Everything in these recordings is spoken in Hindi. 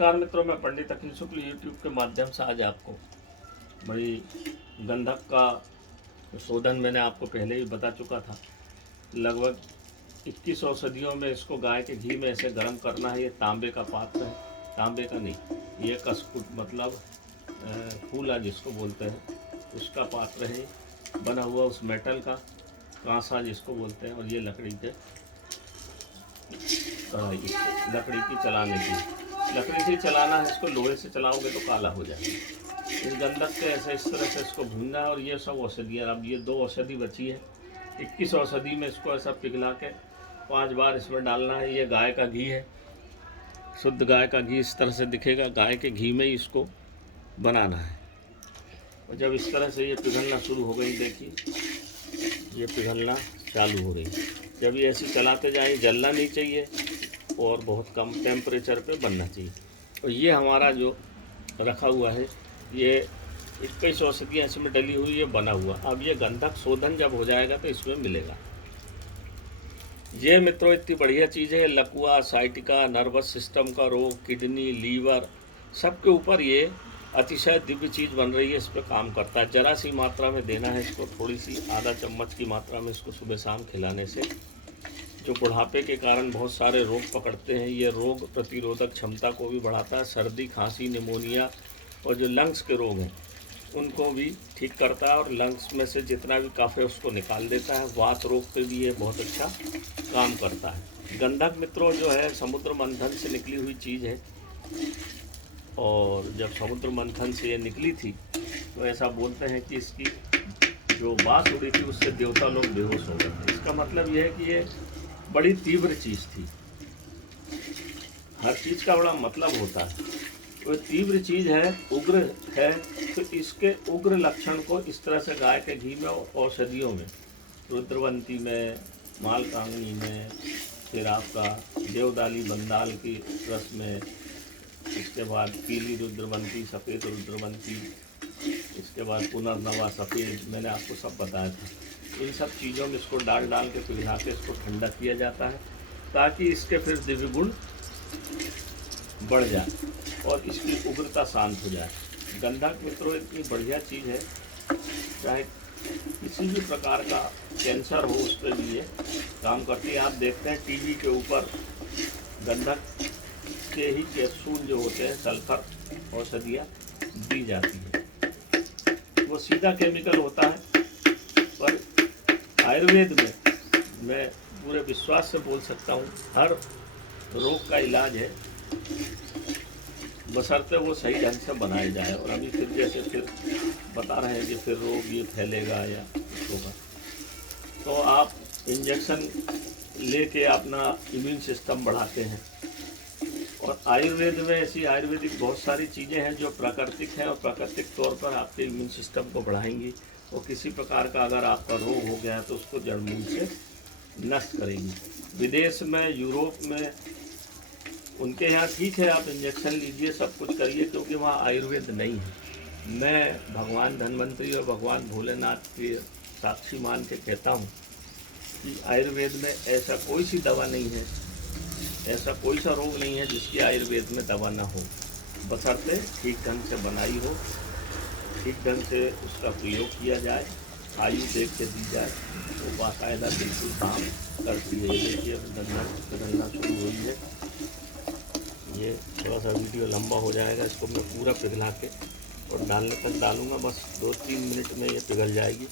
नमस्कार मित्रों, मैं पंडित अखिल शुक्ल यूट्यूब के माध्यम से आज आपको बड़ी गंधक का शोधन मैंने आपको पहले ही बता चुका था। लगभग 21 औषधियों में इसको गाय के घी में ऐसे गर्म करना है। ये तांबे का पात्र है, तांबे का नहीं, ये कसकुट मतलब फूला जिसको बोलते हैं उसका पात्र है बना हुआ, उस मेटल का कांसा जिसको बोलते हैं, और ये लकड़ी के लकड़ी की चलाने की, लकड़ी से चलाना है इसको, लोहे से चलाओगे तो काला हो जाएगा। इस गंधक से ऐसे इस तरह से इसको भूनना है। और ये सब औषधियाँ, अब ये 2 औषधि बची है। 21 औषधि में इसको ऐसा पिघला के 5 बार इसमें डालना है। ये गाय का घी है, शुद्ध गाय का घी इस तरह से दिखेगा। गाय के घी में ही इसको बनाना है। और जब इस तरह से ये पिघलना शुरू हो गई, देखिए ये पिघलना चालू हो रही। जब ये ऐसे चलाते जाए, जलना नहीं चाहिए और बहुत कम टेम्परेचर पे बनना चाहिए। और ये हमारा जो रखा हुआ है, ये 21 औषधियाँ इसमें डली हुई, ये बना हुआ। अब ये गंधक शोधन जब हो जाएगा तो इसमें मिलेगा। ये मित्रों इतनी बढ़िया चीज़ है। लकवा, साइटिका, नर्वस सिस्टम का रोग, किडनी, लीवर, सबके ऊपर ये अतिशय दिव्य चीज़ बन रही है। इस पर काम करता है। ज़रा सी मात्रा में देना है इसको, थोड़ी सी आधा चम्मच की मात्रा में इसको सुबह शाम खिलाने से जो बुढ़ापे के कारण बहुत सारे रोग पकड़ते हैं, ये रोग प्रतिरोधक क्षमता को भी बढ़ाता है। सर्दी, खांसी, निमोनिया और जो लंग्स के रोग हैं उनको भी ठीक करता है, और लंग्स में से जितना भी कफ है उसको निकाल देता है। वात रोग पे भी ये बहुत अच्छा काम करता है। गंधक मित्रों जो है समुद्र मंथन से निकली हुई चीज़ है, और जब समुद्र मंथन से ये निकली थी तो ऐसा बोलते हैं कि इसकी जो बात उड़ी थी उससे देवता लोग बेहोश हो गए थे। इसका मतलब यह है कि ये बड़ी तीव्र चीज़ थी। हर चीज़ का बड़ा मतलब होता है। तो तीव्र चीज़ है, उग्र है, तो इसके उग्र लक्षण को इस तरह से गाय के घी में, औषधियों में, रुद्रवंती में, मालकांगनी में, फिर आपका देवदाली बंदाल की रस में, इसके बाद पीली रुद्रवंती, सफ़ेद रुद्रवंती, इसके बाद पुनर्नवा सफ़ेद, मैंने आपको सब बताया था। इन सब चीज़ों में इसको डाल के पिघला के इसको ठंडा किया जाता है ताकि इसके फिर दिव्य गुण बढ़ जाए और इसकी उग्रता शांत हो जाए। गंधक मित्रों इतनी बढ़िया चीज़ है, चाहे किसी भी प्रकार का कैंसर हो उस पर भी ये काम करती है। आप देखते हैं टीवी के ऊपर गंधक के ही कैप्सूल जो होते हैं, सल्फर औषधियाँ दी जाती है। वो सीधा केमिकल होता है, पर आयुर्वेद में मैं पूरे विश्वास से बोल सकता हूँ हर रोग का इलाज है, बशर्ते वो सही ढंग से बनाए जाए। और अभी फिर जैसे फिर बता रहे हैं कि फिर रोग ये फैलेगा या होगा, तो आप इंजेक्शन लेके अपना इम्यून सिस्टम बढ़ाते हैं। और आयुर्वेद में ऐसी आयुर्वेदिक बहुत सारी चीज़ें हैं जो प्राकृतिक हैं और प्राकृतिक तौर पर आपके इम्यून सिस्टम को बढ़ाएंगी। और किसी प्रकार का अगर आपका रोग हो गया है तो उसको जड़ मूल से नष्ट करेंगी। विदेश में, यूरोप में, उनके यहाँ ठीक है आप इंजेक्शन लीजिए, सब कुछ करिए, क्योंकि वहाँ आयुर्वेद नहीं है। मैं भगवान धन्वंतरी और भगवान भोलेनाथ के साक्षी मान के कहता हूँ कि आयुर्वेद में ऐसा कोई सी दवा नहीं है, ऐसा कोई सा रोग नहीं है जिसकी आयुर्वेद में दवा ना हो, बशर्ते ठीक ढंग से बनाई हो, ठीक ढंग से उसका प्रयोग किया जाए, आयु देख के दी जाए, वो बाकायदा बिल्कुल काम करती है। ये देखिए पिघलना शुरू हुई है। ये थोड़ा सा वीडियो लंबा हो जाएगा, इसको मैं पूरा पिघला के और डालने तक डालूँगा, बस 2-3 मिनट में ये पिघल जाएगी।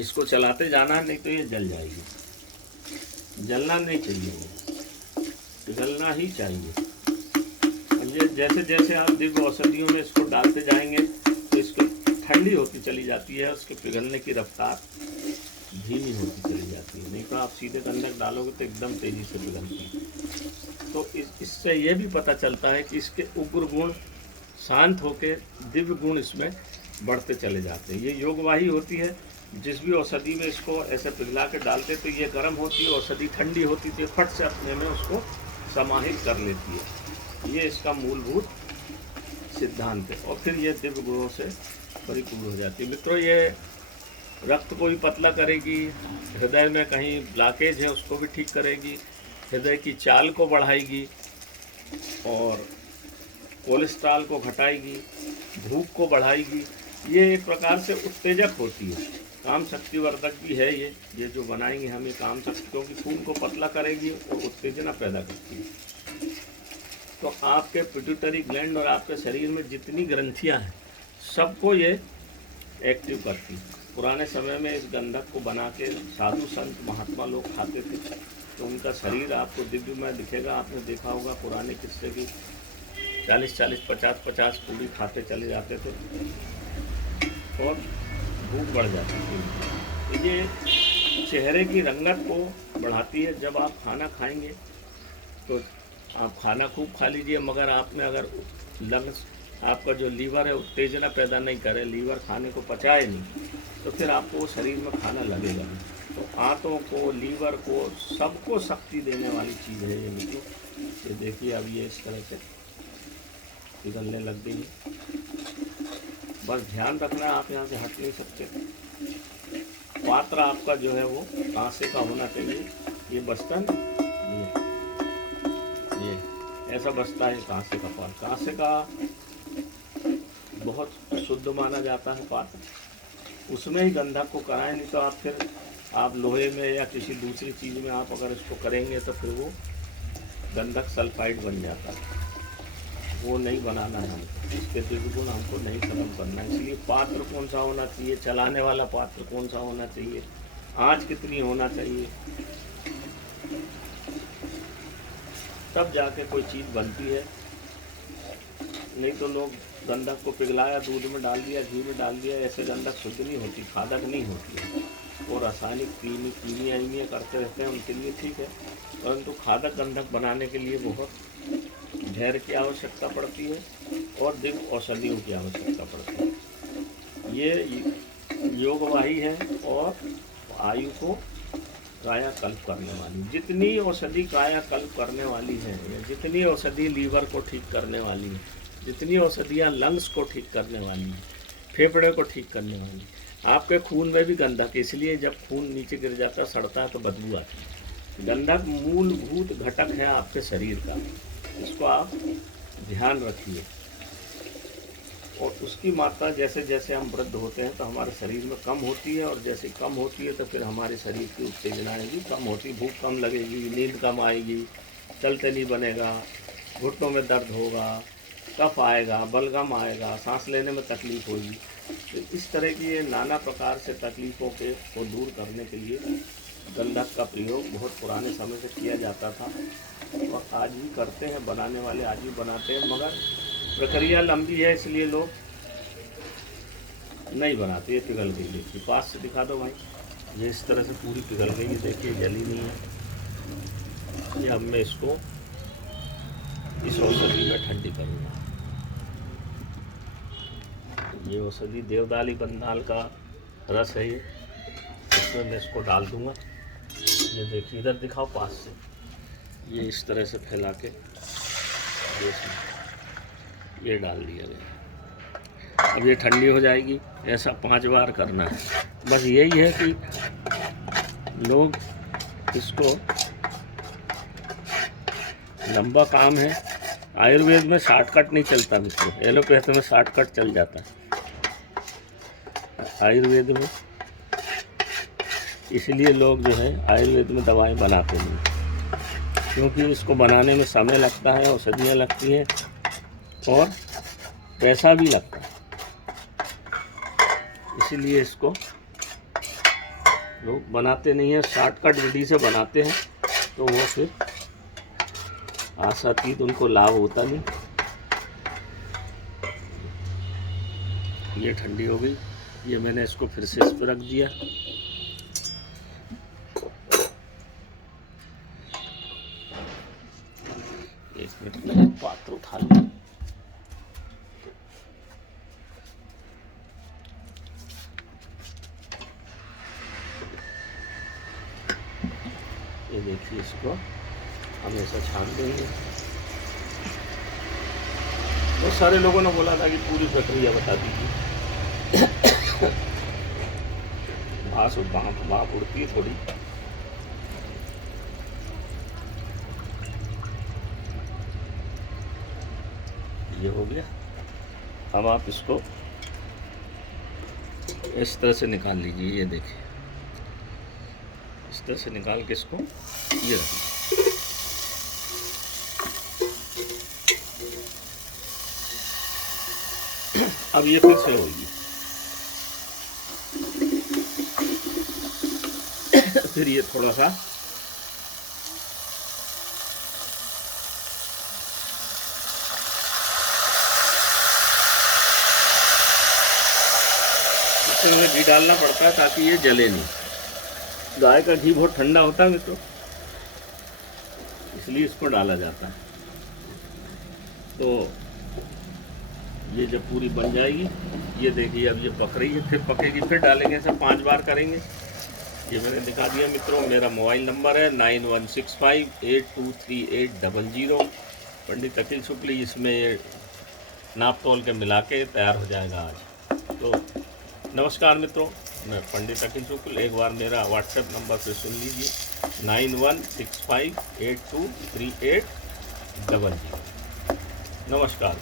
इसको चलाते जाना, नहीं तो ये जल जाएगी। जलना नहीं चाहिए, वो पिघलना ही चाहिए। ये जैसे जैसे आप दिव्य औषधियों में इसको डालते जाएंगे तो इसको ठंडी होती चली जाती है, उसके पिघलने की रफ्तार धीमी होती चली जाती है। नहीं तो आप सीधे गंधक डालोगे तो एकदम तेज़ी से पिघलती है। तो इससे ये भी पता चलता है कि इसके उग्र गुण शांत होकर दिव्य गुण इसमें बढ़ते चले जाते हैं। ये योगवाही होती है। जिस भी औषधि में इसको ऐसे पिघला के डालते तो ये गर्म होती है, औषधि ठंडी होती थी, फट से अपने में उसको समाहित कर लेती है। ये इसका मूलभूत सिद्धांत है। और फिर ये दिव्य गुणों से परिपूर्ण हो जाती है। मित्रों ये रक्त को भी पतला करेगी, हृदय में कहीं ब्लॉकेज है उसको भी ठीक करेगी, हृदय की चाल को बढ़ाएगी, और कोलेस्ट्रॉल को घटाएगी, भूख को बढ़ाएगी। ये एक प्रकार से उत्तेजक होती है, काम शक्तिवर्धक भी है ये जो बनाएंगे हम, ये काम शक्ति, क्योंकि खून को पतला करेगी और उत्तेजना पैदा करती है। तो आपके पिट्यूटरी ग्लैंड और आपके शरीर में जितनी ग्रंथियां हैं सबको ये एक्टिव करती है। पुराने समय में इस गंधक को बना के साधु संत महात्मा लोग खाते थे, तो उनका शरीर आपको दिव्यमय दिखेगा। आपने देखा होगा पुराने किस्से की 40-40, 50-50 पूरी खाते चले जाते थे और भूख बढ़ जाती थी। ये चेहरे की रंगत को बढ़ाती है। जब आप खाना खाएंगे तो आप खाना खूब खा लीजिए, मगर आपने अगर लंग्स, आपका जो लीवर है उत्तेजना पैदा नहीं करे, लीवर खाने को पचाए नहीं, तो फिर आपको शरीर में खाना लगेगा नहीं। तो आंतों को, लीवर को, सबको शक्ति देने वाली चीज़ है ये मिट्टी। ये देखिए अब ये इस तरह से पिघलने लग गई है। बस ध्यान रखना, आप यहाँ से हट नहीं सकते। पात्र आपका जो है वो कांसे का होना चाहिए। ये बर्तन ये ऐसा बसता है कांसे का पात्र। कांसे का बहुत शुद्ध माना जाता है पात्र, उसमें ही गंधक को कराएं। नहीं तो आप लोहे में या किसी दूसरी चीज़ में आप अगर इसको करेंगे तो फिर वो गंधक सल्फाइड बन जाता है। वो नहीं बनाना है हमको, इसके दुर्गुण हमको नहीं खत्म करना है। इसलिए पात्र कौन सा होना चाहिए, चलाने वाला पात्र कौन सा होना चाहिए, आँच कितनी होना चाहिए, तब जाके कोई चीज़ बनती है। नहीं तो लोग गंधक को पिघलाया, दूध में डाल दिया, घी में डाल दिया, ऐसे गंधक शुद्ध नहीं होती, खादक नहीं होती है। और रासायनिक कीमिया करते रहते हैं, उनके लिए ठीक है, परंतु खादक गंधक बनाने के लिए बहुत धैर्य की आवश्यकता पड़ती है और दिव्य औषधियों की आवश्यकता पड़ती है। ये योगवाही है और आयु को कायाकल्प करने वाली। जितनी औषधि कायाकल्प करने वाली है, या जितनी औषधि लीवर को ठीक करने वाली है, जितनी औषधियाँ लंग्स को ठीक करने वाली हैं, फेफड़े को ठीक करने वाली, आपके खून में भी गंधक, इसलिए जब खून नीचे गिर जाता है, सड़ता है तो बदबू आती है। गंधक मूलभूत घटक है आपके शरीर का, इसको आप ध्यान रखिए। और उसकी मात्रा जैसे जैसे हम वृद्ध होते हैं तो हमारे शरीर में कम होती है, और जैसे कम होती है तो फिर हमारे शरीर की उत्तेजनाएँ भी कम होती, भूख कम लगेगी, नींद कम आएगी, चलते नहीं बनेगा, घुटनों में दर्द होगा, कफ आएगा, बलगम आएगा, सांस लेने में तकलीफ होगी। तो इस तरह की ये नाना प्रकार से तकलीफ़ों को दूर करने के लिए गंधक का प्रयोग बहुत पुराने समय से किया जाता था और आज भी करते हैं, बनाने वाले आज भी बनाते हैं, मगर प्रक्रिया लंबी है इसलिए लोग नहीं बनाते। ये पिघल गई, देखिए पास से दिखा दो भाई, ये इस तरह से पूरी पिघल गई है, देखिए जली नहीं है। ये अब मैं इसको इस औषधि में ठंडी करूँगा। ये औषधि देवदाली बंदाल का रस है, ये इसमें मैं इसको डाल दूँगा। ये देखिए इधर दिखाओ पास से, ये इस तरह से फैला के ये डाल दिया गया। अब ये ठंडी हो जाएगी, ऐसा 5 बार करना है। बस यही है कि लोग इसको, लंबा काम है। आयुर्वेद में शॉर्टकट नहीं चलता मित्रों, एलोपैथी में शॉर्टकट चल जाता है आयुर्वेद में, इसलिए लोग जो है आयुर्वेद में दवाएं बनाते नहीं, क्योंकि इसको बनाने में समय लगता है, औषधियाँ लगती हैं और पैसा भी लगता है। इसीलिए इसको लोग बनाते नहीं हैं, शॉर्टकट विधि से बनाते हैं, तो वो फिर आशातीत उनको लाभ होता नहीं। ये ठंडी हो गई, ये मैंने इसको फिर से इस पर रख दिया। एक मिनट में पात्र उठा लिया। ये देखिए, इसको हम ऐसा छान देंगे। बहुत सारे लोगों ने बोला था कि पूरी प्रक्रिया बता दीजिए। भाप उड़ती है थोड़ी। ये हो गया। अब आप इसको इस तरह से निकाल लीजिए, ये देखिए इस तरह से निकाल के इसको ये रखिए। अब ये फिर से होगी, फिर ये थोड़ा सा इसमें घी डालना पड़ता है ताकि ये जले नहीं। गाय का घी बहुत ठंडा होता है मित्रों, इसलिए इसको डाला जाता है। तो ये जब पूरी बन जाएगी, ये देखिए अब ये पक रही है, फिर पकेगी, फिर डालेंगे, ऐसे 5 बार करेंगे। ये मैंने दिखा दिया मित्रों। मेरा मोबाइल नंबर है 9165823800। पंडित अखिल शुक्ल, इसमें नाप तोल के मिला के तैयार हो जाएगा आज। तो नमस्कार मित्रों, मैं पंडित अखिल शुक्ल। एक बार मेरा व्हाट्सएप नंबर पे सुन लीजिए 9165823800। नमस्कार।